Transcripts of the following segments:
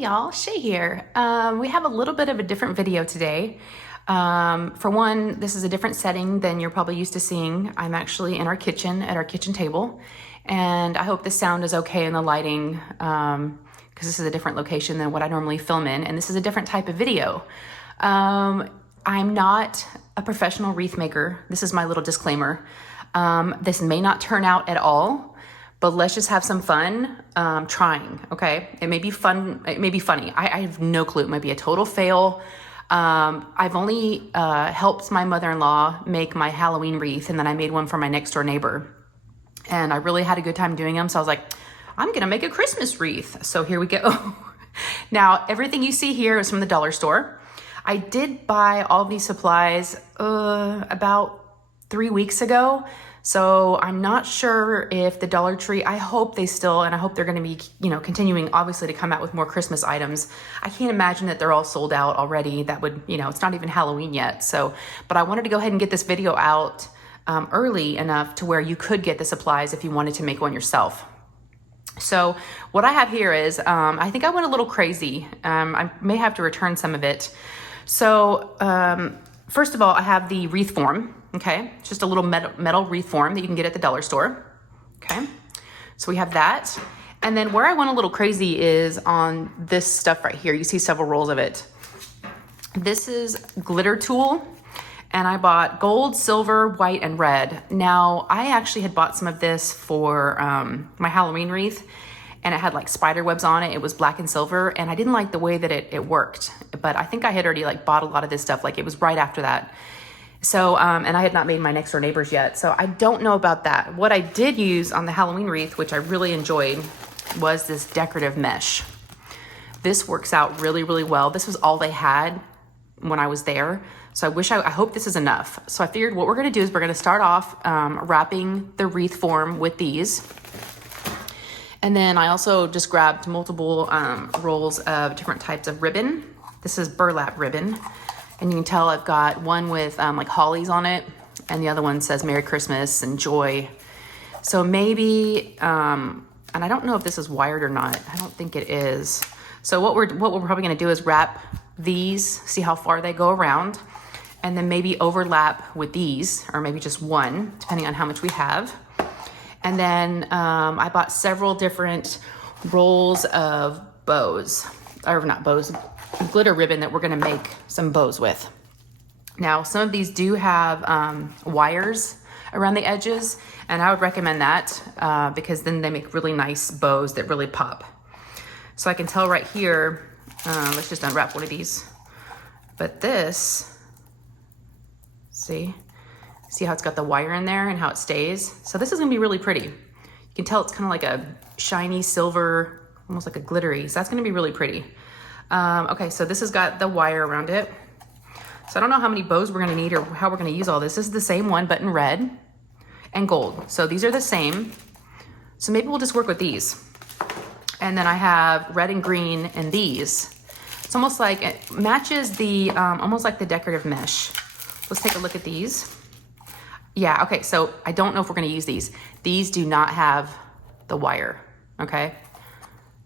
Hey y'all, Shay here. We have a little bit of a different video today. For one, this is a different setting than you're probably used to seeing. I'm actually in our kitchen at our kitchen table, and I hope the sound is okay in the lighting because this is a different location than what I normally film in, and this is a different type of video. I'm not a professional wreath maker. This is my little disclaimer. This may not turn out at all, but let's just have some fun trying, okay? It may be fun, it may be funny. I have no clue. It might be a total fail. I've only helped my mother-in-law make my Halloween wreath, and then I made one for my next door neighbor. And I really had a good time doing them, so I was like, I'm gonna make a Christmas wreath. So here we go. Now, everything you see here is from the dollar store. I did buy all of these supplies about 3 weeks ago. So I'm not sure if the Dollar Tree, I hope they still, and I hope they're going to be, continuing obviously to come out with more Christmas items. I can't imagine that they're all sold out already. That would, it's not even Halloween yet. So, but I wanted to go ahead and get this video out early enough to where you could get the supplies if you wanted to make one yourself. So what I have here is, I think I went a little crazy. I may have to return some of it. So first of all, I have the Wreath Form. Okay, just a little metal wreath form that you can get at the dollar store. Okay, so we have that. And then where I went a little crazy is on this stuff right here. You see several rolls of it. This is glitter tulle, and I bought gold, silver, white, and red. Now, I actually had bought some of this for my Halloween wreath, and it had like spider webs on it. It was black and silver, and I didn't like the way that it worked. But I think I had already bought a lot of this stuff. It was right after that. So, and I had not made my next door neighbors yet. So I don't know about that. What I did use on the Halloween wreath, which I really enjoyed, was this decorative mesh. This works out really, really well. This was all they had when I was there. So I hope this is enough. So I figured what we're gonna do is we're gonna start off wrapping the wreath form with these. And then I also just grabbed multiple rolls of different types of ribbon. This is burlap ribbon. And you can tell I've got one with hollies on it, and the other one says Merry Christmas and Joy. So maybe, and I don't know if this is wired or not. I don't think it is. So what we're probably gonna do is wrap these, see how far they go around, and then maybe overlap with these, or maybe just one, depending on how much we have. And then I bought several different rolls of bows, or not bows, glitter ribbon that we're gonna make some bows with. Now, some of these do have wires around the edges, and I would recommend that because then they make really nice bows that really pop. So I can tell right here, let's just unwrap one of these. But this, see how it's got the wire in there and how it stays? So this is gonna be really pretty. You can tell it's kind of like a shiny silver, almost like a glittery. So that's gonna be really pretty. Okay, so this has got the wire around it. So I don't know how many bows we're gonna need or how we're gonna use all this. This is the same one, but in red and gold. So these are the same. So maybe we'll just work with these. And then I have red and green and these. It's almost like, it matches the, almost like the decorative mesh. Let's take a look at these. Yeah, okay, so I don't know if we're gonna use these. These do not have the wire, okay?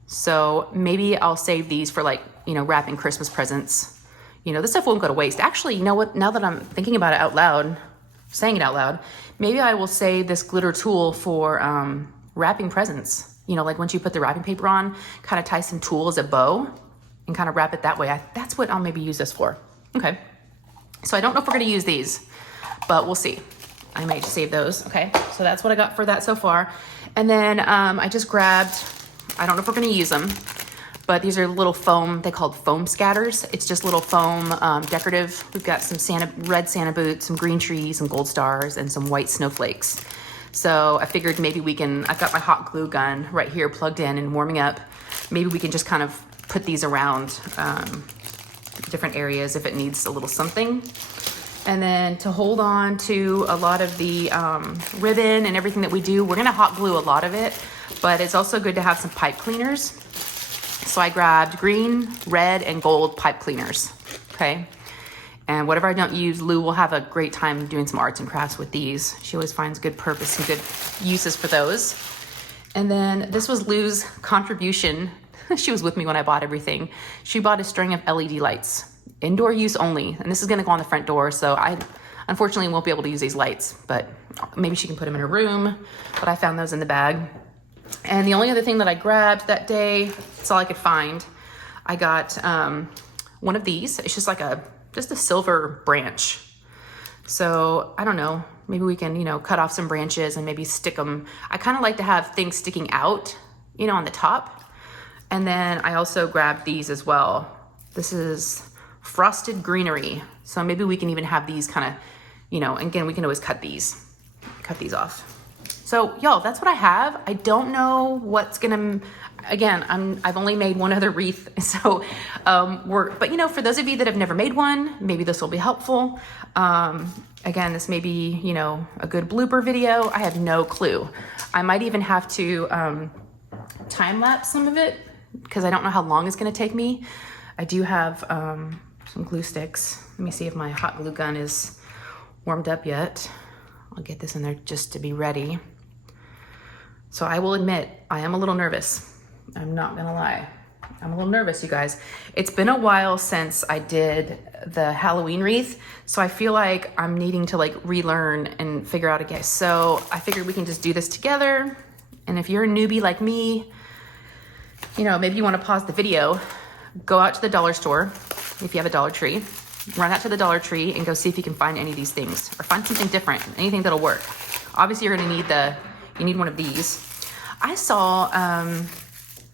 So maybe I'll save these for wrapping Christmas presents. This stuff won't go to waste. Actually, you know what? Now that I'm thinking about it out loud, saying it out loud, maybe I will save this glitter tulle for wrapping presents. Once you put the wrapping paper on, kind of tie some tulle as a bow and kind of wrap it that way. That's what I'll maybe use this for. Okay. So I don't know if we're gonna use these, but we'll see. I might save those. Okay. So that's what I got for that so far. And then I just grabbed, I don't know if we're gonna use them, but these are little foam, they called foam scatters. It's just little foam decorative. We've got some red Santa boots, some green trees, some gold stars, and some white snowflakes. So I figured maybe I've got my hot glue gun right here plugged in and warming up. Maybe we can just kind of put these around different areas if it needs a little something. And then to hold on to a lot of the ribbon and everything that we do, we're gonna hot glue a lot of it, but it's also good to have some pipe cleaners. So I grabbed green, red, and gold pipe cleaners, okay? And whatever I don't use, Lou will have a great time doing some arts and crafts with these. She always finds good purpose and good uses for those. And then this was Lou's contribution she was with me when I bought everything. She bought a string of LED lights, indoor use only. And this is gonna go on the front door. So I unfortunately won't be able to use these lights, but maybe she can put them in her room. But I found those in the bag. And the only other thing that I grabbed that day, that's all I could find. I got one of these. It's just like just a silver branch. So I don't know, maybe we can, cut off some branches and maybe stick them. I kind of like to have things sticking out, on the top. And then I also grabbed these as well. This is frosted greenery. So maybe we can even have these kind of, again, we can always cut these off. So y'all, that's what I have. I don't know what's gonna, again, I've only made one other wreath. So, but for those of you that have never made one, maybe this will be helpful. Again, this may be, a good blooper video. I have no clue. I might even have to time lapse some of it because I don't know how long it's gonna take me. I do have some glue sticks. Let me see if my hot glue gun is warmed up yet. I'll get this in there just to be ready. So I will admit, I am a little nervous. I'm not gonna lie. I'm a little nervous, you guys. It's been a while since I did the Halloween wreath, so I feel like I'm needing to relearn and figure out again. So I figured we can just do this together. And if you're a newbie like me, maybe you wanna pause the video, go out to the dollar store, if you have a Dollar Tree, run out to the Dollar Tree and go see if you can find any of these things or find something different, anything that'll work. Obviously you're gonna need you need one of these. I saw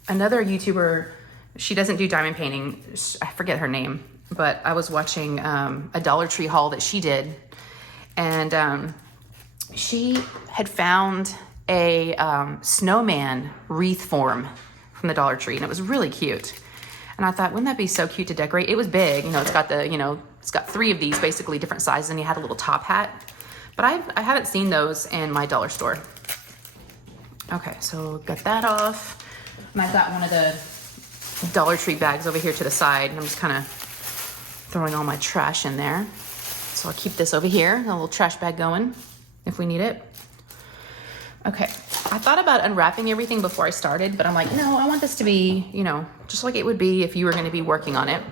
another YouTuber, she doesn't do diamond painting, I forget her name, but I was watching a Dollar Tree haul that she did, and she had found a snowman wreath form from the Dollar Tree, and it was really cute. And I thought, wouldn't that be so cute to decorate? It was big, it's got it's got 3 of these, basically different sizes, and he had a little top hat. But I haven't seen those in my dollar store. Okay, so got that off. And I've got one of the Dollar Tree bags over here to the side, and I'm just kind of throwing all my trash in there. So I'll keep this over here, a little trash bag going if we need it. Okay, I thought about unwrapping everything before I started, but I'm like, no, I want this to be, just like it would be if you were gonna be working on it.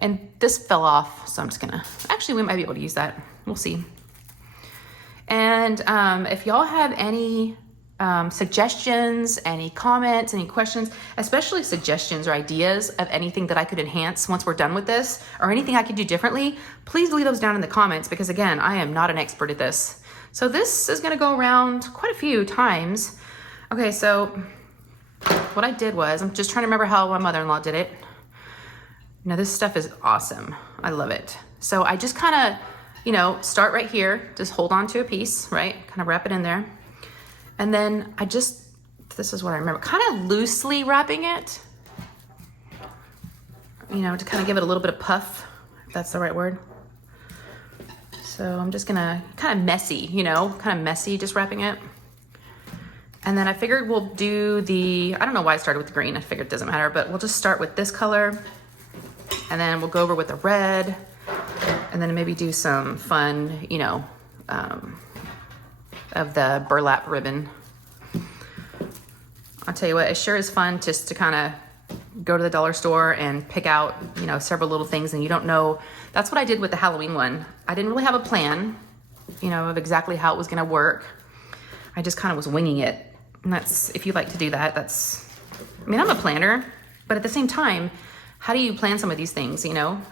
And this fell off, so I'm just gonna, actually we might be able to use that. We'll see. And if y'all have any suggestions, any comments, any questions, especially suggestions or ideas of anything that I could enhance once we're done with this, or anything I could do differently, please leave those down in the comments, because again, I am not an expert at this. So this is gonna go around quite a few times. Okay, so what I did was, I'm just trying to remember how my mother-in-law did it. Now this stuff is awesome. I love it. So I just kind of, start right here, just hold on to a piece, right? Kind of wrap it in there. And then this is what I remember, kind of loosely wrapping it, to kind of give it a little bit of puff, if that's the right word. So I'm just gonna, kind of messy, just wrapping it. And then I figured we'll do I don't know why I started with the green, I figured it doesn't matter, but we'll just start with this color, and then we'll go over with the red, and then maybe do some fun, of the burlap ribbon. I'll tell you what, it sure is fun just to kind of go to the dollar store and pick out, several little things, and you don't know. That's what I did with the Halloween one. I didn't really have a plan, of exactly how it was gonna work. I just kind of was winging it. And that's, if you like to do that, I'm a planner, but at the same time, how do you plan some of these things,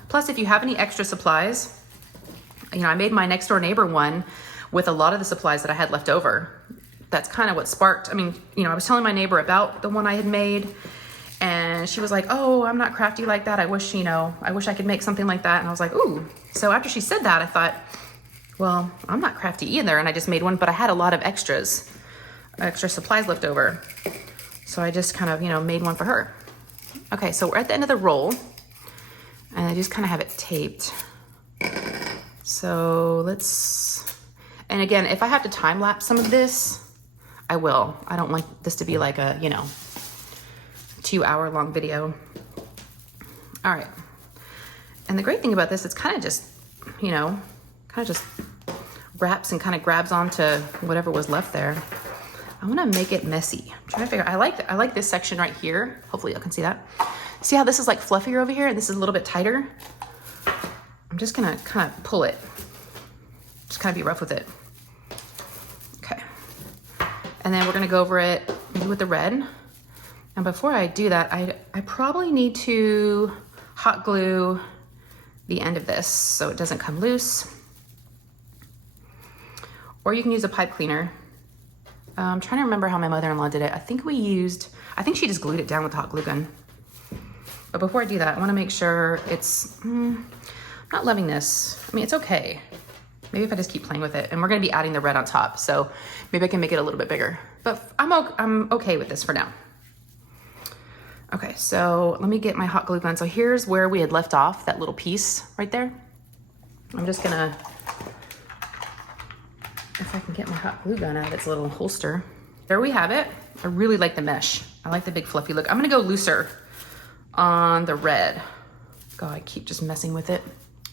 Plus, if you have any extra supplies, I made my next door neighbor one with a lot of the supplies that I had left over. That's kind of what sparked, I was telling my neighbor about the one I had made, and she was like, oh, I'm not crafty like that. I wish I could make something like that. And I was like, ooh. So after she said that, I thought, well, I'm not crafty either. And I just made one, but I had a lot of extra supplies left over. So I just kind of, made one for her. Okay, so we're at the end of the roll, and I just kind of have it taped. So and again, if I have to time lapse some of this, I will. I don't want this to be like a, 2-hour long video. All right. And the great thing about this, it's kind of just, wraps and kind of grabs onto whatever was left there. I wanna make it messy. I'm trying to figure, I like this section right here. Hopefully y'all can see that. See how this is like fluffier over here and this is a little bit tighter? I'm just gonna kind of pull it. Just kind of be rough with it. Okay. And then we're gonna go over it maybe with the red. And before I do that, I probably need to hot glue the end of this so it doesn't come loose. Or you can use a pipe cleaner. I'm trying to remember how my mother-in-law did it. I think she just glued it down with a hot glue gun. But before I do that, I wanna make sure it's, I'm not loving this. I mean, it's okay. Maybe if I just keep playing with it. And we're gonna be adding the red on top, so maybe I can make it a little bit bigger. But I'm okay with this for now. Okay, so let me get my hot glue gun. So here's where we had left off, that little piece right there. I'm just gonna, if I can get my hot glue gun out of its little holster. There we have it. I really like the mesh. I like the big fluffy look. I'm gonna go looser on the red. God, I keep just messing with it.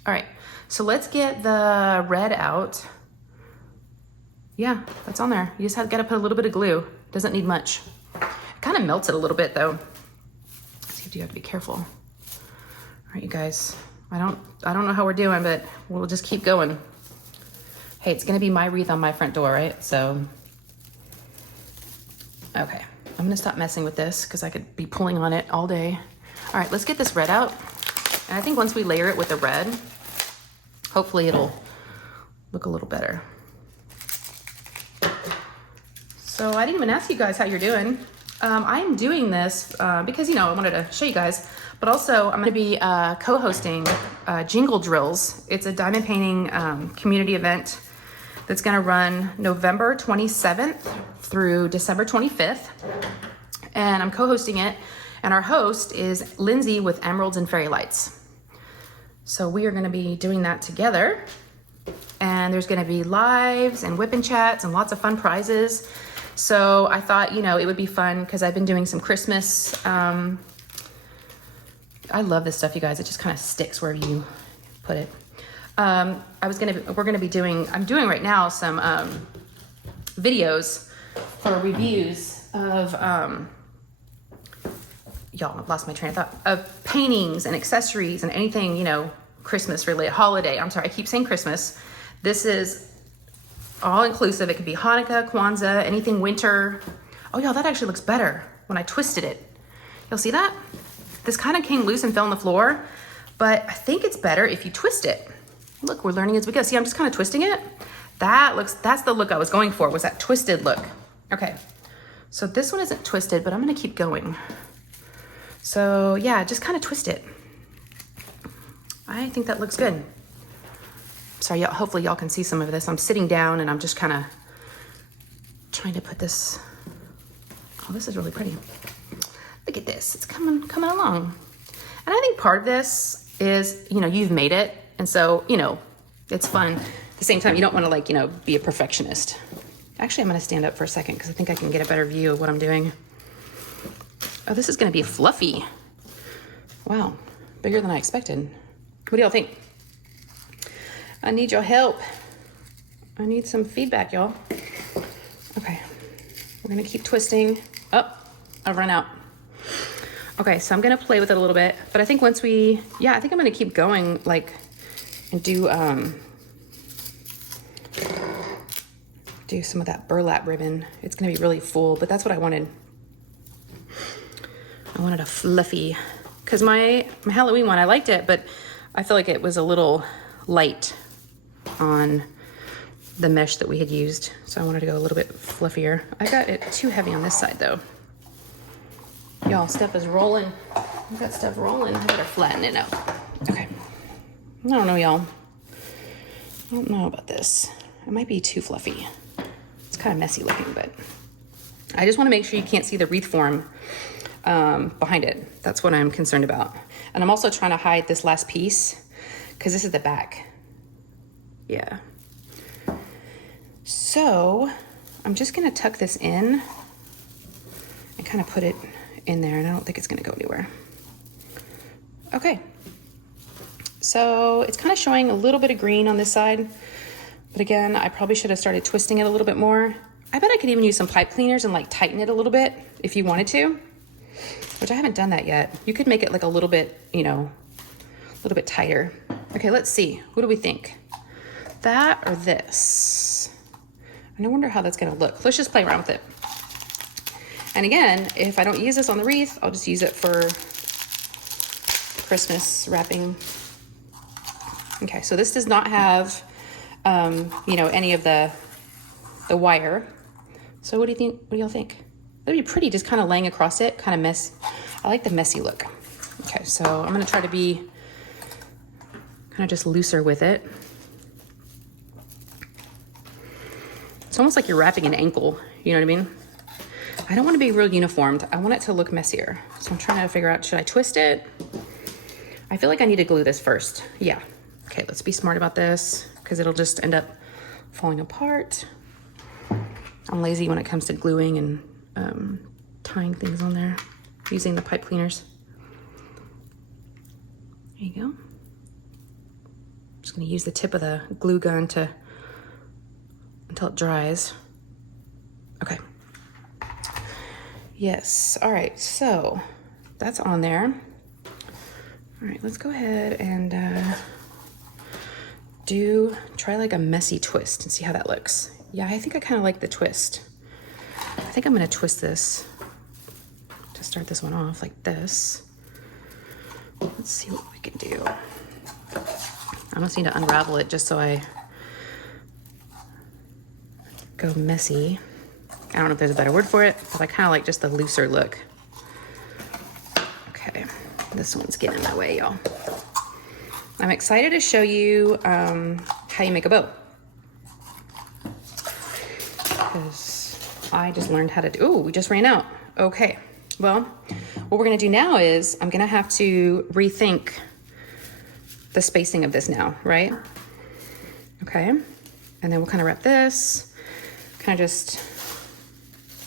All right, so let's get the red out. Yeah, that's on there. You just gotta put a little bit of glue. Doesn't need much. It kind of melts it a little bit though. So you have to be careful. All right, you guys. I don't know how we're doing, but we'll just keep going. Hey, it's gonna be my wreath on my front door, right? So, okay. I'm gonna stop messing with this because I could be pulling on it all day. All right, let's get this red out. And I think once we layer it with the red, hopefully it'll look a little better. So I didn't even ask you guys how you're doing. I'm doing this because, I wanted to show you guys, but also I'm gonna be co-hosting Jingle Drills. It's a diamond painting community event that's gonna run November 27th through December 25th. And I'm co-hosting it. And our host is Lindsay with Emeralds and Fairy Lights. So we are gonna be doing that together. And there's gonna be lives and whip and chats and lots of fun prizes. So I thought, it would be fun because I've been doing some Christmas. I love this stuff, you guys. It just kind of sticks wherever you put it. I'm doing right now some videos for reviews of, y'all, I've lost my train of thought, of paintings and accessories and anything, Christmas related, holiday. I'm sorry, I keep saying Christmas. This is all inclusive. It could be Hanukkah, Kwanzaa, anything winter. Oh, y'all, that actually looks better when I twisted it. You'll see that? This kind of came loose and fell on the floor, but I think it's better if you twist it. Look, we're learning as we go. See, I'm just kind of twisting it. That's the look I was going for, was that twisted look. Okay, so this one isn't twisted, but I'm gonna keep going. So yeah, just kind of twist it. I think that looks good. Sorry, hopefully y'all can see some of this. I'm sitting down and I'm just kind of trying to put this. Oh, this is really pretty. Look at this, it's coming along. And I think part of this is, you've made it. And so, it's fun. At the same time, you don't want to be a perfectionist. Actually, I'm going to stand up for a second because I think I can get a better view of what I'm doing. Oh, this is going to be fluffy. Wow, bigger than I expected. What do y'all think? I need your help. I need some feedback, y'all. Okay, we're going to keep twisting. Oh, I've run out. Okay, so I'm going to play with it a little bit, but I think I think I'm going to keep going, and do some of that burlap ribbon. It's gonna be really full, but that's what I wanted. I wanted a fluffy, because my Halloween one, I liked it, but I feel like it was a little light on the mesh that we had used. So I wanted to go a little bit fluffier. I got it too heavy on this side though. Y'all, stuff is rolling. I've got stuff rolling. I better flatten it out. Okay. I don't know, y'all. I don't know about this. It might be too fluffy. It's kind of messy looking, but I just want to make sure you can't see the wreath form behind it. That's what I'm concerned about. And I'm also trying to hide this last piece because this is the back. Yeah. So I'm just going to tuck this in and kind of put it in there, and I don't think it's going to go anywhere. Okay. So it's kind of showing a little bit of green on this side, but again, I probably should have started twisting it a little bit more I bet I could even use some pipe cleaners and like tighten it a little bit if you wanted to, which I haven't done that yet. You could make it like a little bit, you know, a little bit tighter. Okay, let's see. What do we think? That or this? And I wonder how that's gonna look. Let's just play around with it. And again, if I don't use this on the wreath, I'll just use it for Christmas wrapping. Okay, so this does not have, you know, any of the wire. So what do you think? What do y'all think? That'd be pretty, just kind of laying across it, kind of mess. I like the messy look. Okay, so I'm gonna try to be kind of just looser with it. It's almost like you're wrapping an ankle, you know what I mean? I don't want to be real uniformed. I want it to look messier. So I'm trying to figure out, should I twist it? I feel like I need to glue this first. Yeah. Okay, let's be smart about this because it'll just end up falling apart. I'm lazy when it comes to gluing and tying things on there, using the pipe cleaners. There you go. I'm just gonna use the tip of the glue gun until it dries. Okay. Yes, all right, so that's on there. All right, let's go ahead and try like a messy twist and see how that looks. Yeah, I think I kind of like the twist. I think I'm gonna twist this to start this one off like this. Let's see what we can do. I almost need to unravel it just so I go messy. I don't know if there's a better word for it, but I kind of like just the looser look. Okay, this one's getting in my way, y'all. I'm excited to show you how you make a bow. Because I just learned how to do, we just ran out. Okay, well, what we're gonna do now is I'm gonna have to rethink the spacing of this now, right? Okay, and then we'll kind of wrap this, kind of just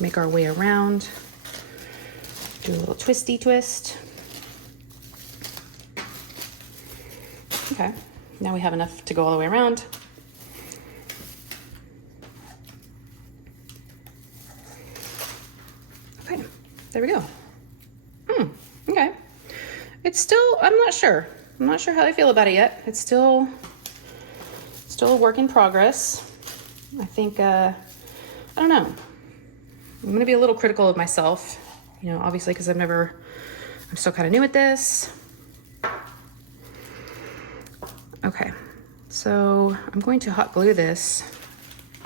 make our way around, do a little twisty twist. Okay, now we have enough to go all the way around. Okay, there we go. Okay. It's still, I'm not sure how I feel about it yet. It's still a work in progress. I think, I don't know. I'm gonna be a little critical of myself, you know, obviously, because I'm still kind of new at this. Okay, so I'm going to hot glue this.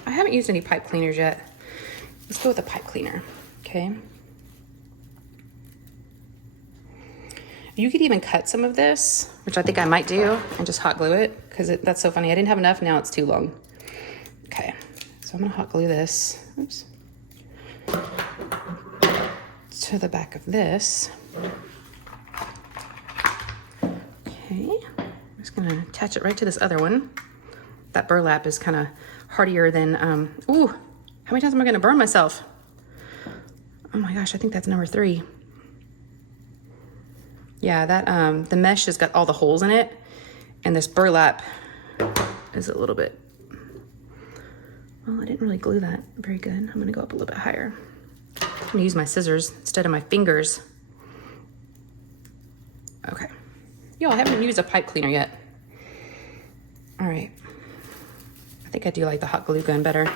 I haven't used any pipe cleaners yet. Let's go with a pipe cleaner, okay? You could even cut some of this, which I think I might do, and just hot glue it, because that's so funny. I didn't have enough, now it's too long. Okay, so I'm gonna hot glue this. Oops. To the back of this. Okay, I'm just gonna attach it right to this other one. That burlap is kind of hardier than, ooh, how many times am I gonna burn myself? Oh my gosh, I think that's number 3. Yeah, that, the mesh has got all the holes in it, and this burlap is a little bit, well, I didn't really glue that very good. I'm gonna go up a little bit higher. I'm gonna use my scissors instead of my fingers. Okay. Yo, I haven't used a pipe cleaner yet. All right. I think I do like the hot glue gun better.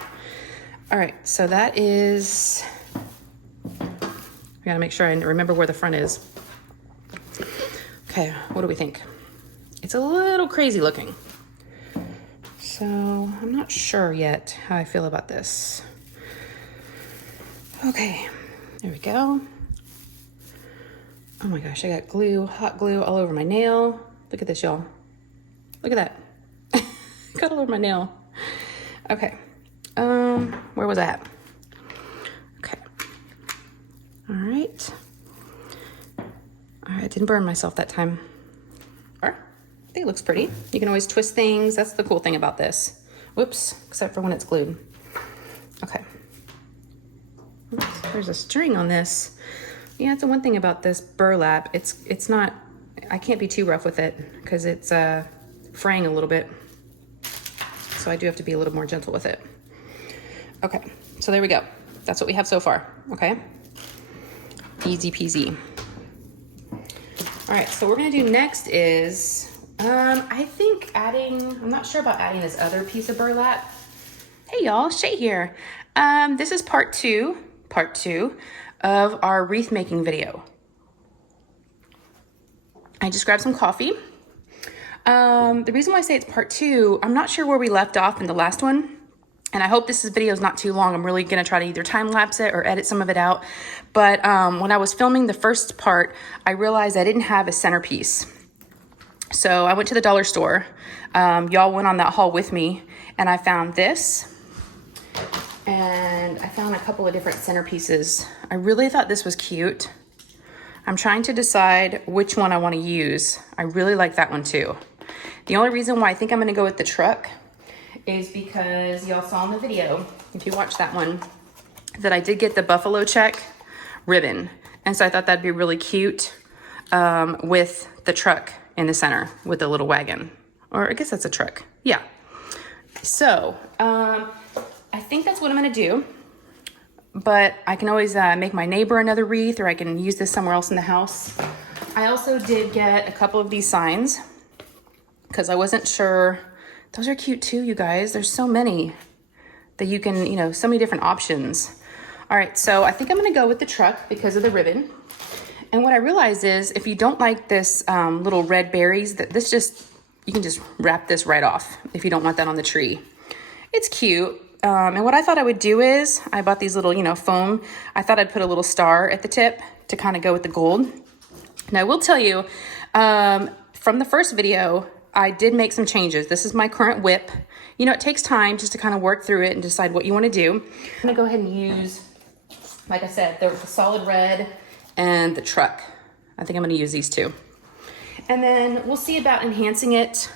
All right, so that is, I gotta make sure I remember where the front is. Okay, what do we think? It's a little crazy looking. So I'm not sure yet how I feel about this. Okay, there we go. Oh my gosh, I got glue, hot glue all over my nail. Look at this, y'all. Look at that. Got all over my nail. Okay, where was I at? Okay, all right. All right, I didn't burn myself that time. I think it looks pretty. You can always twist things. That's the cool thing about this. Whoops, except for when it's glued. Okay. Oops, there's a string on this. Yeah, it's the one thing about this burlap. It's not, I can't be too rough with it because it's fraying a little bit. So I do have to be a little more gentle with it. Okay, So there we go. That's what we have so far, okay? Easy peasy. All right, so what we're gonna do next is, I think I'm not sure about adding this other piece of burlap. Hey y'all, Shay here. This is part two of our wreath making video. I just grabbed some coffee. The reason why I say it's part two, I'm not sure where we left off in the last one. And I hope this video is not too long. I'm really gonna try to either time lapse it or edit some of it out. But when I was filming the first part, I realized I didn't have a centerpiece. So I went to the dollar store. Y'all went on that haul with me, and I found this. And I found a couple of different centerpieces. I really thought this was cute. I'm trying to decide which one I want to use. I really like that one too. The only reason why I think I'm gonna go with the truck is because y'all saw in the video, if you watched that one, that I did get the buffalo check ribbon. And so I thought that'd be really cute with the truck in the center with the little wagon. Or I guess that's a truck, yeah. So I think that's what I'm gonna do. But I can always make my neighbor another wreath, or I can use this somewhere else in the house. I also did get a couple of these signs because I wasn't sure. Those are cute too, you guys. There's so many that you can, so many different options. All right, so I think I'm gonna go with the truck because of the ribbon. And what I realized is if you don't like this little red berries, you can just wrap this right off if you don't want that on the tree. It's cute. And what I thought I would do is, I bought these little, foam. I thought I'd put a little star at the tip to kind of go with the gold. And I will tell you, from the first video, I did make some changes. This is my current whip. It takes time just to kind of work through it and decide what you want to do. I'm gonna go ahead and use, like I said, the solid red and the truck. I think I'm gonna use these two. And then we'll see about enhancing it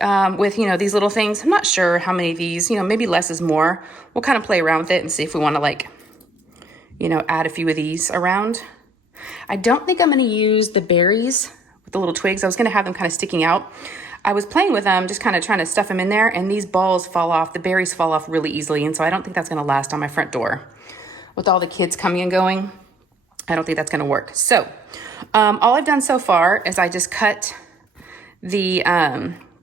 with, these little things. I'm not sure how many of these, maybe less is more. We'll kind of play around with it and see if we want to add a few of these around. I don't think I'm going to use the berries with the little twigs. I was going to have them kind of sticking out. I was playing with them, just kind of trying to stuff them in there, and these balls fall off. The berries fall off really easily, and so I don't think that's going to last on my front door. With all the kids coming and going, I don't think that's going to work. So all I've done so far is I just cut the...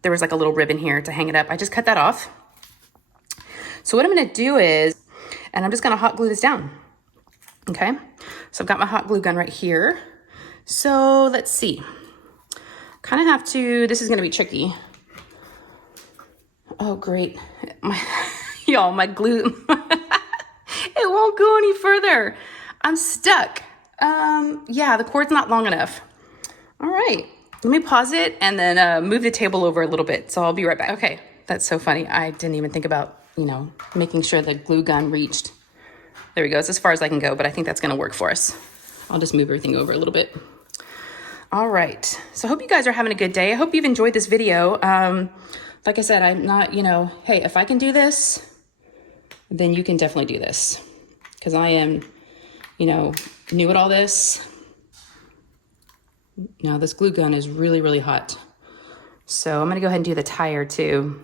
there was like a little ribbon here to hang it up. I just cut that off. So what I'm gonna do is, and I'm just gonna hot glue this down. Okay, so I've got my hot glue gun right here. So let's see. Kind of have to, this is gonna be tricky. Oh great, y'all, my glue, it won't go any further. I'm stuck. Yeah, the cord's not long enough. All right. Let me pause it and then move the table over a little bit. So I'll be right back. Okay, that's so funny. I didn't even think about, making sure the glue gun reached. There we go. It's as far as I can go, but I think that's gonna work for us. I'll just move everything over a little bit. All right. So I hope you guys are having a good day. I hope you've enjoyed this video. Like I said, I'm not, hey, if I can do this, then you can definitely do this. Because I am, new at all this. Now this glue gun is really, really hot. So I'm gonna go ahead and do the tire too.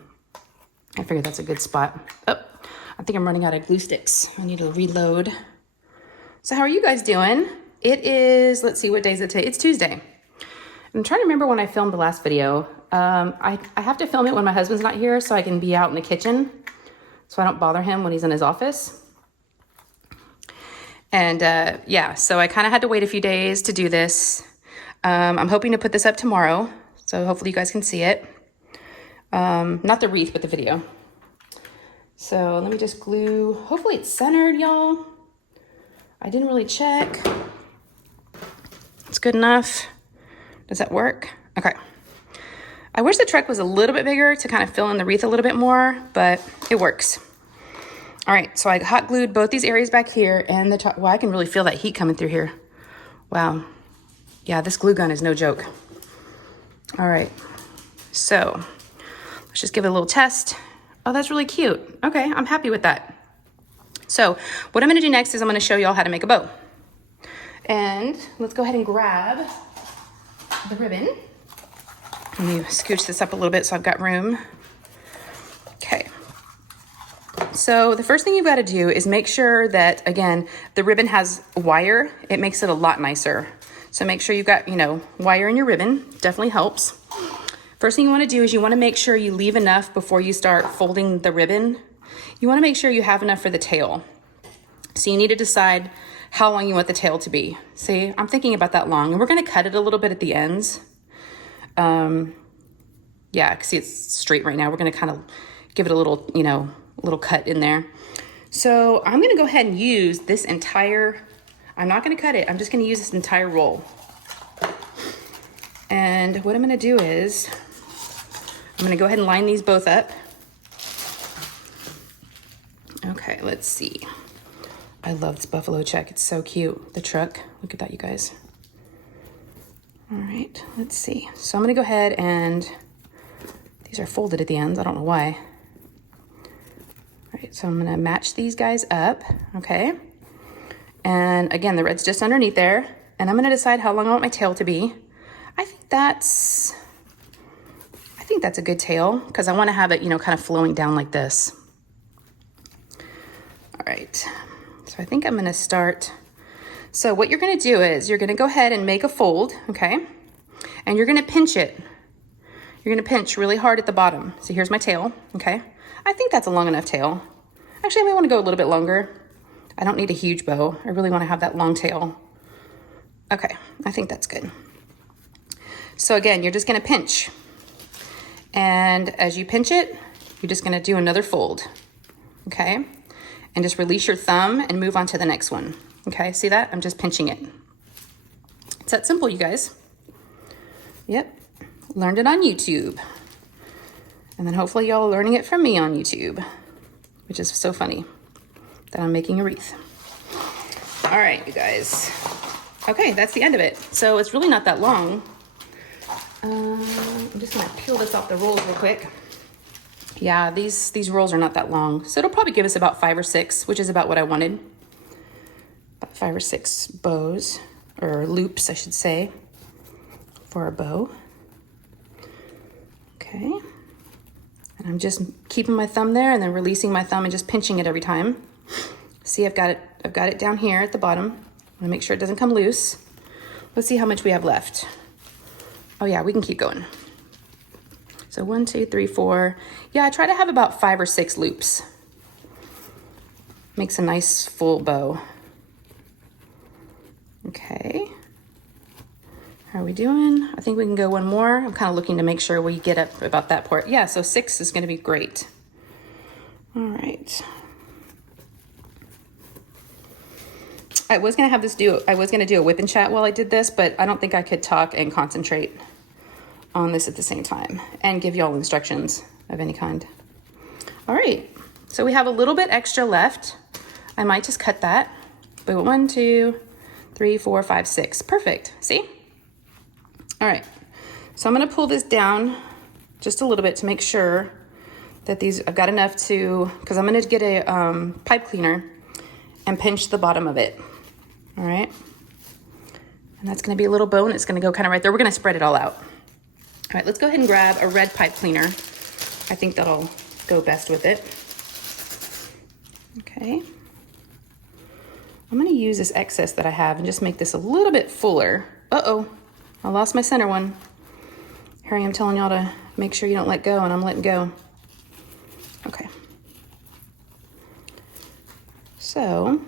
I figured that's a good spot. Oh, I think I'm running out of glue sticks. I need to reload. So how are you guys doing? It is, let's see, what day is it today? It's Tuesday. I'm trying to remember when I filmed the last video. I have to film it when my husband's not here so I can be out in the kitchen so I don't bother him when he's in his office. And yeah, so I kind of had to wait a few days to do this. I'm hoping to put this up tomorrow, so hopefully you guys can see it. Not the wreath, but the video. So let me just glue. Hopefully it's centered, y'all. I didn't really check. It's good enough. Does that work? Okay. I wish the truck was a little bit bigger to kind of fill in the wreath a little bit more, but it works. All right, so I hot glued both these areas back here and the top. Well, I can really feel that heat coming through here. Wow. Yeah, this glue gun is no joke. All right, so let's just give it a little test. Oh, that's really cute. Okay, I'm happy with that. So what I'm gonna do next is I'm gonna show y'all how to make a bow. And let's go ahead and grab the ribbon. Let me scooch this up a little bit so I've got room. Okay. So the first thing you've got to do is make sure that, again, the ribbon has wire. It makes it a lot nicer. So make sure you've got, you know, wire in your ribbon. Definitely helps. First thing you want to do is you want to make sure you leave enough before you start folding the ribbon. You want to make sure you have enough for the tail. So you need to decide how long you want the tail to be. See, I'm thinking about that long, and we're going to cut it a little bit at the ends. Yeah, see it's straight right now. We're going to kind of give it a little, you know, little cut in there. So I'm going to go ahead and use this entire, I'm not going to cut it. I'm just going to use this entire roll. And what I'm going to do is I'm going to go ahead and line these both up. Okay, let's see. I love this buffalo check. It's so cute. The truck. Look at that, you guys. All right, let's see. So I'm going to go ahead and these are folded at the ends. I don't know why. All right, so I'm going to match these guys up. Okay. And again, the red's just underneath there. And I'm going to decide how long I want my tail to be. I think that's a good tail because I want to have it, you know, kind of flowing down like this. All right. So I think I'm going to start. So what you're going to do is you're going to go ahead and make a fold. Okay. And you're going to pinch it. You're going to pinch really hard at the bottom. So here's my tail. Okay. I think that's a long enough tail. Actually, I may want to go a little bit longer. I don't need a huge bow. I really want to have that long tail. Okay. I think that's good. So again, you're just going to pinch. And as you pinch it, you're just going to do another fold. Okay. And just release your thumb and move on to the next one. Okay. See that? I'm just pinching it. It's that simple, you guys. Yep. Learned it on YouTube. And then hopefully y'all are learning it from me on YouTube, which is so funny that I'm making a wreath. All right, you guys. Okay, that's the end of it. So it's really not that long. I'm just gonna peel this off the rolls real quick. Yeah, these rolls are not that long. So it'll probably give us about 5 or 6, which is about what I wanted. About 5 or 6 bows, or loops, I should say, for a bow. Okay. And I'm just keeping my thumb there and then releasing my thumb and just pinching it every time. See, I've got it down here at the bottom. I want to make sure it doesn't come loose. Let's see how much we have left. Oh yeah, we can keep going. So 1, 2, 3, 4. Yeah, I try to have about 5 or 6 loops. Makes a nice full bow. Okay. How are we doing? I think we can go one more. I'm kind of looking to make sure we get up about that part. Yeah, so 6 is going to be great. All right. I was going to do a whip and chat while I did this, but I don't think I could talk and concentrate on this at the same time and give y'all instructions of any kind. All right. So we have a little bit extra left. I might just cut that. But 1, 2, 3, 4, 5, 6. Perfect. See? All right, so I'm gonna pull this down just a little bit to make sure that I've got enough to, because I'm gonna get a pipe cleaner and pinch the bottom of it. All right, and that's gonna be a little bow and it's gonna go kind of right there. We're gonna spread it all out. All right, let's go ahead and grab a red pipe cleaner. I think that'll go best with it. Okay. I'm gonna use this excess that I have and just make this a little bit fuller. Uh-oh. I lost my center one. Here I am telling y'all to make sure you don't let go, and I'm letting go. Okay. So,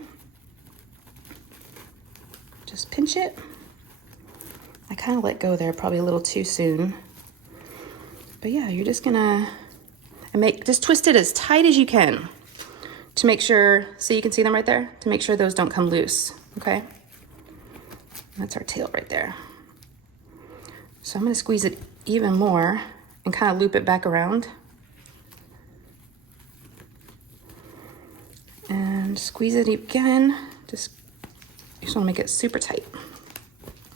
just pinch it. I kind of let go there probably a little too soon. But yeah, you're just gonna just twist it as tight as you can to make sure, so you can see them right there, to make sure those don't come loose, okay? That's our tail right there. So I'm going to squeeze it even more and kind of loop it back around. And squeeze it again. You just want to make it super tight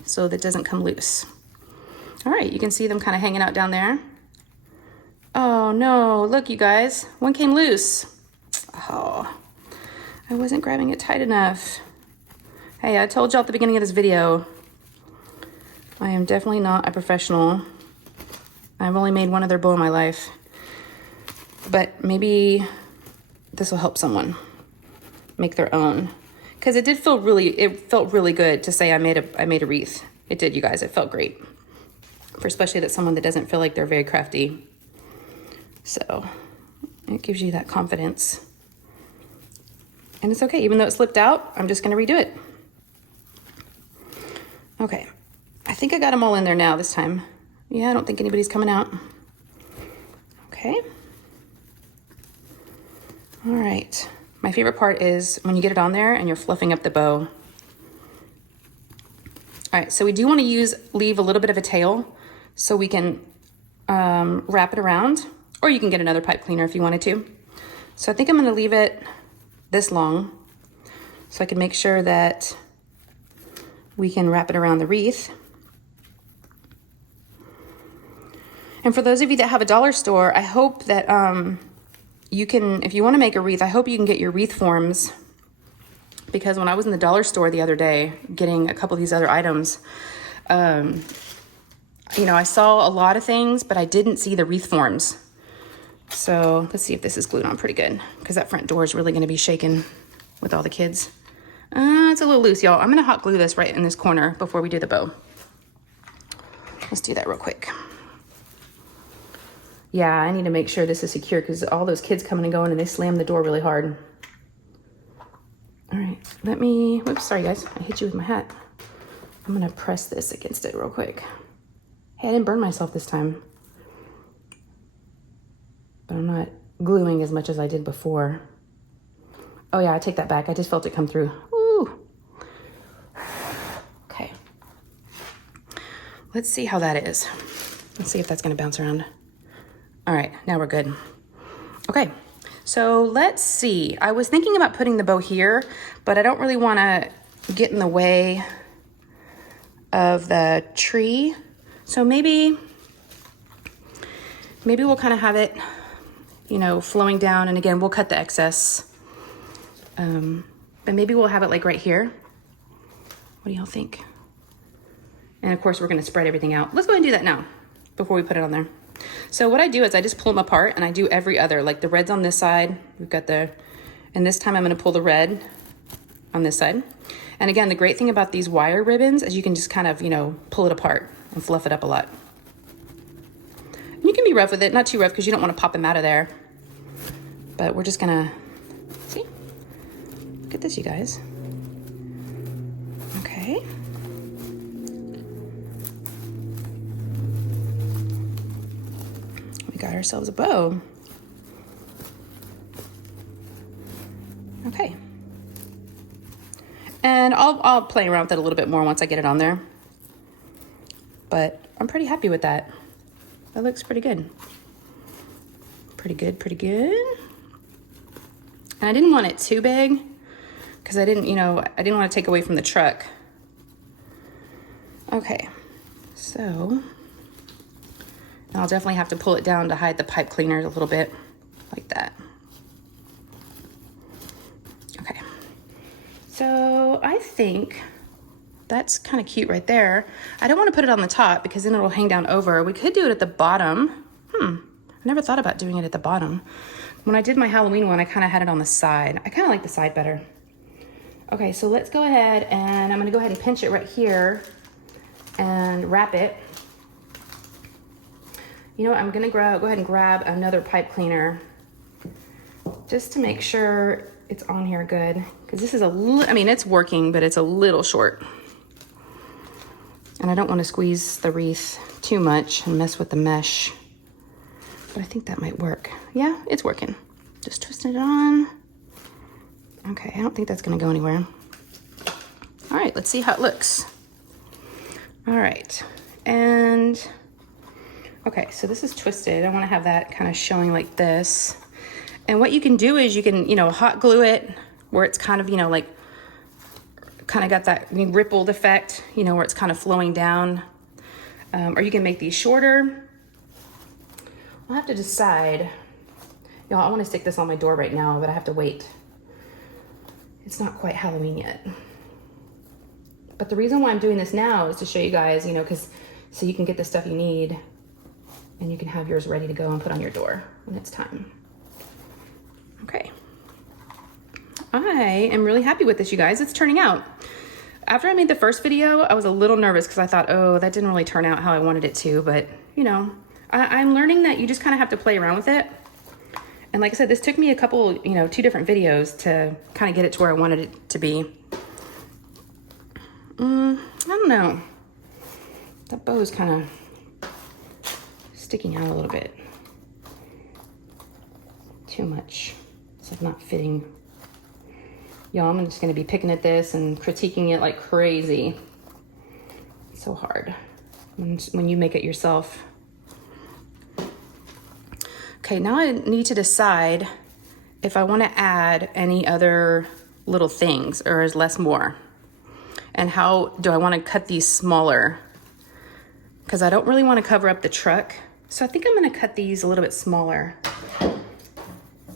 so that it doesn't come loose. All right, you can see them kind of hanging out down there. Oh no, look you guys, one came loose. Oh, I wasn't grabbing it tight enough. Hey, I told y'all at the beginning of this video, I am definitely not a professional. I've only made one other bow in my life. But maybe this will help someone make their own. Because it felt really good to say I made a wreath. It did, you guys. It felt great. For especially someone that doesn't feel like they're very crafty. So it gives you that confidence. And it's okay, even though it slipped out, I'm just gonna redo it. Okay, I think I got them all in there now this time. Yeah, I don't think anybody's coming out. Okay. All right, my favorite part is when you get it on there and you're fluffing up the bow. All right, so we do wanna leave a little bit of a tail so we can wrap it around, or you can get another pipe cleaner if you wanted to. So I think I'm gonna leave it this long so I can make sure that we can wrap it around the wreath. And for those of you that have a dollar store, I hope that you can, if you want to make a wreath, I hope you can get your Wreath Forms, because when I was in the dollar store the other day getting a couple of these other items, you know, I saw a lot of things, but I didn't see the Wreath Forms. So let's see if this is glued on pretty good, because that front door is really going to be shaking with all the kids. It's a little loose, y'all. I'm going to hot glue this right in this corner before we do the bow. Let's do that real quick. Yeah, I need to make sure this is secure because all those kids coming and going and they slam the door really hard. All right, whoops, sorry guys. I hit you with my hat. I'm going to press this against it real quick. Hey, I didn't burn myself this time. But I'm not gluing as much as I did before. Oh yeah, I take that back. I just felt it come through. Ooh. Okay. Let's see how that is. Let's see if that's gonna bounce around. All right, now we're good. Okay, so let's see. I was thinking about putting the bow here, but I don't really wanna get in the way of the tree. So maybe we'll kind of have it, you know, flowing down. And again, we'll cut the excess. But maybe we'll have it like right here. What do y'all think? And of course, we're gonna spread everything out. Let's go ahead and do that now before we put it on there. So what I do is I just pull them apart and I do every other, like the red's on this side. We've got and this time I'm gonna pull the red on this side. And again, the great thing about these wire ribbons is you can just kind of, you know, pull it apart and fluff it up a lot. And you can be rough with it, not too rough because you don't want to pop them out of there. But we're just gonna, see? Look at this, you guys. Okay. We got ourselves a bow. Okay. And I'll play around with it a little bit more once I get it on there. But I'm pretty happy with that. That looks pretty good. Pretty good, pretty good. And I didn't want it too big because I didn't want to take away from the truck. Okay, so I'll definitely have to pull it down to hide the pipe cleaner a little bit, like that. Okay, so I think that's kind of cute right there. I don't want to put it on the top because then it'll hang down over. We could do it at the bottom. I never thought about doing it at the bottom. When I did my Halloween one, I kind of had it on the side. I kind of like the side better. Okay, so let's go ahead and I'm gonna go ahead and pinch it right here and wrap it. You know what, I'm gonna go ahead and grab another pipe cleaner just to make sure it's on here good. Because this is it's working, but it's a little short. And I don't want to squeeze the wreath too much and mess with the mesh. But I think that might work. Yeah, it's working. Just twisting it on. Okay, I don't think that's gonna go anywhere. All right, let's see how it looks. All right, and okay, so this is twisted. I wanna have that kind of showing like this. And what you can do is you can, hot glue it where it's kind of, like, kind of got that rippled effect, where it's kind of flowing down. Or you can make these shorter. I'll have to decide. Y'all, I want to stick this on my door right now, but I have to wait. It's not quite Halloween yet. But the reason why I'm doing this now is to show you guys, so you can get the stuff you need and you can have yours ready to go and put on your door when it's time. Okay, I am really happy with this, you guys. It's turning out. After I made the first video, I was a little nervous because I thought, oh, that didn't really turn out how I wanted it to, but you know, I'm learning that you just kind of have to play around with it. And like I said, this took me a couple, you know, 2 different videos to kind of get it to where I wanted it to be. I don't know. That bow is kind of sticking out a little bit. Too much. It's like not fitting. Y'all, I'm just gonna be picking at this and critiquing it like crazy. It's so hard when you make it yourself. Okay, now I need to decide if I want to add any other little things or is less more. And how do I want to cut these smaller? Because I don't really want to cover up the truck. So I think I'm going to cut these a little bit smaller.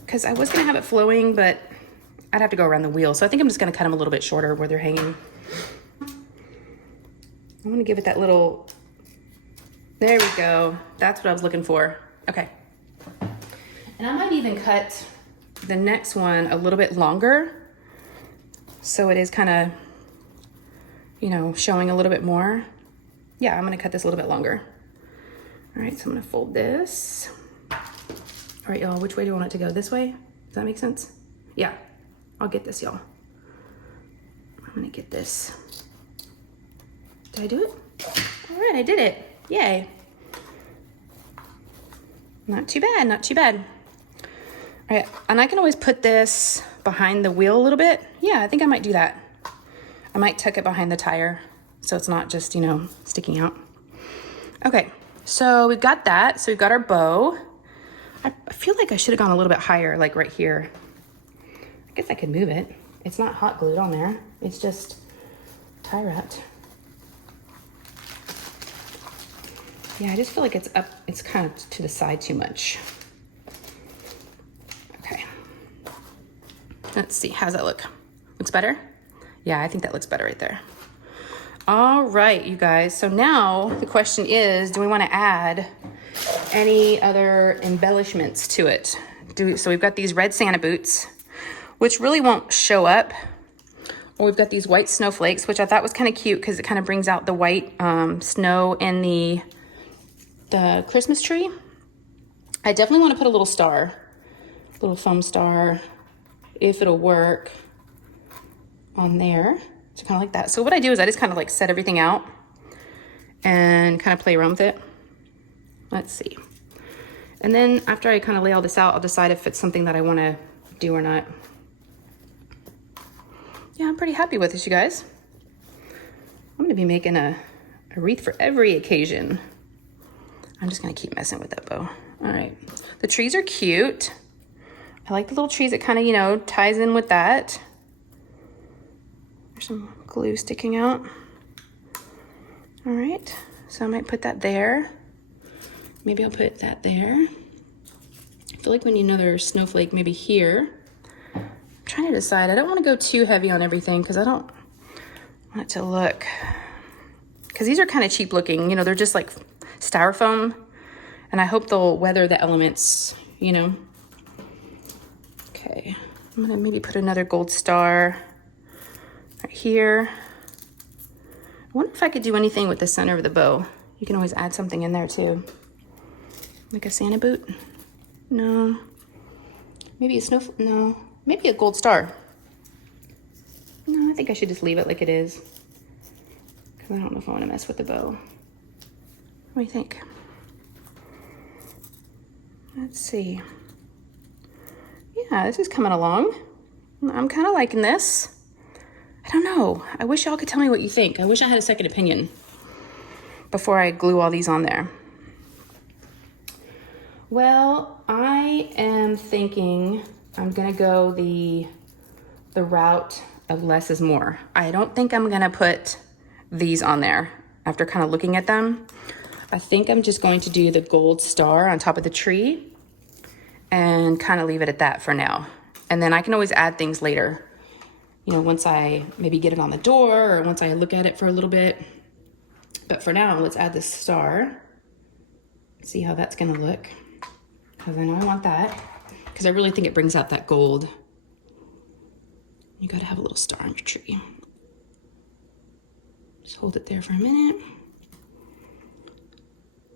Because I was going to have it flowing, but I'd have to go around the wheel. So I think I'm just going to cut them a little bit shorter where they're hanging. I want to give it that little, there we go. That's what I was looking for. Okay. And I might even cut the next one a little bit longer. So it is kind of, you know, showing a little bit more. Yeah, I'm gonna cut this a little bit longer. All right, so I'm gonna fold this. All right, y'all, which way do you want it to go? This way? Does that make sense? Yeah, I'll get this, y'all. I'm gonna get this. Did I do it? All right, I did it. Yay. Not too bad, not too bad. All right, and I can always put this behind the wheel a little bit. Yeah, I think I might do that. I might tuck it behind the tire so it's not just, you know, sticking out. Okay, so we've got that. So we've got our bow. I feel like I should have gone a little bit higher, like right here. I guess I could move it. It's not hot glued on there. It's just tie wrapped. Yeah, I just feel like it's up, it's kind of to the side too much. Okay. Let's see, how's that look? Looks better? Yeah, I think that looks better right there. All right, you guys. So now the question is, do we want to add any other embellishments to it? So we've got these red Santa boots, which really won't show up. Or we've got these white snowflakes, which I thought was kind of cute because it kind of brings out the white snow in the Christmas tree. I definitely want to put a little star, a little foam star, if it'll work on there. So kind of like that. So what I do is I just kind of like set everything out and kind of play around with it. Let's see. And then after I kind of lay all this out, I'll decide if it's something that I want to do or not. Yeah, I'm pretty happy with this, you guys. I'm going to be making a wreath for every occasion. I'm just going to keep messing with that bow. All right. The trees are cute. I like the little trees. It kind of, you know, ties in with that. There's some glue sticking out. All right. So I might put that there. Maybe I'll put that there. I feel like we need another snowflake maybe here. I'm trying to decide. I don't want to go too heavy on everything because I don't want it to look, because these are kind of cheap looking. You know, they're just like styrofoam, and I hope they'll weather the elements, you know. Okay, I'm gonna maybe put another gold star right here. I wonder if I could do anything with the center of the bow. You can always add something in there too. Like a Santa boot? No. Maybe a no. Maybe a gold star. No, I think I should just leave it like it is, because I don't know if I want to mess with the bow. What do you think? Let's see. Yeah, this is coming along. I'm kind of liking this. I don't know. I wish y'all could tell me what you think. I wish I had a second opinion before I glue all these on there. Well, I am thinking I'm gonna go the route of less is more. I don't think I'm gonna put these on there after kind of looking at them. I think I'm just going to do the gold star on top of the tree and kind of leave it at that for now. And then I can always add things later. You know, once I maybe get it on the door or once I look at it for a little bit. But for now, let's add this star. See how that's gonna look. Because I know I want that. Because I really think it brings out that gold. You gotta have a little star on your tree. Just hold it there for a minute.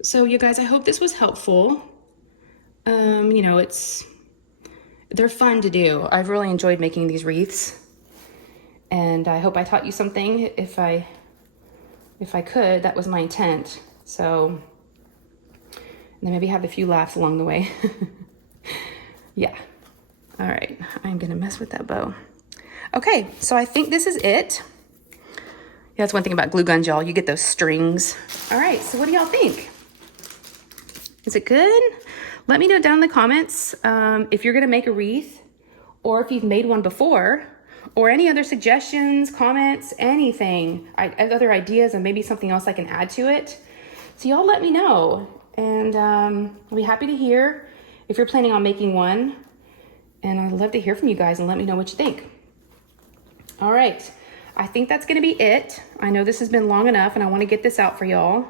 So you guys, I hope this was helpful. You know, they're fun to do. I've really enjoyed making these wreaths, and I hope I taught you something. If I could, that was my intent. So, and then maybe have a few laughs along the way. Yeah. All right, I'm gonna mess with that bow. Okay, so I think this is it. Yeah, that's one thing about glue guns, y'all. You get those strings. All right, so what do y'all think? Is it good? Let me know down in the comments if you're gonna make a wreath, or if you've made one before, or any other suggestions, comments, anything, other ideas, and maybe something else I can add to it. So y'all let me know, and I'll be happy to hear if you're planning on making one, and I'd love to hear from you guys and let me know what you think. All right, I think that's gonna be it. I know this has been long enough, and I wanna get this out for y'all.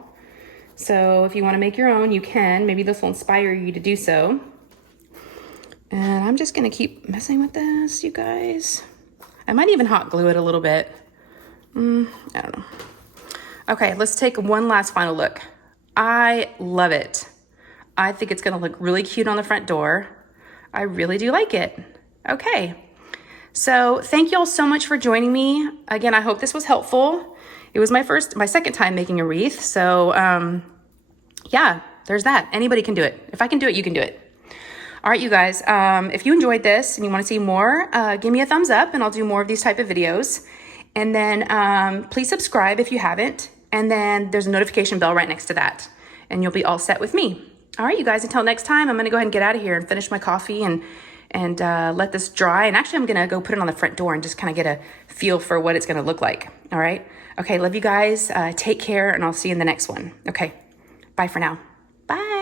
So if you wanna make your own, you can. Maybe this will inspire you to do so. And I'm just gonna keep messing with this, you guys. I might even hot glue it a little bit. I don't know. Okay, let's take one last final look. I love it. I think it's gonna look really cute on the front door. I really do like it. Okay, so thank you all so much for joining me. Again, I hope this was helpful. It was my second time making a wreath. So yeah, there's that. Anybody can do it. If I can do it, you can do it. All right, you guys, if you enjoyed this and you want to see more, give me a thumbs up and I'll do more of these type of videos. And then please subscribe if you haven't. And then there's a notification bell right next to that. And you'll be all set with me. All right, you guys, until next time, I'm going to go ahead and get out of here and finish my coffee and let this dry. And actually, I'm going to go put it on the front door and just kind of get a feel for what it's going to look like. All right. Okay, love you guys. Take care, and I'll see you in the next one. Okay, bye for now. Bye.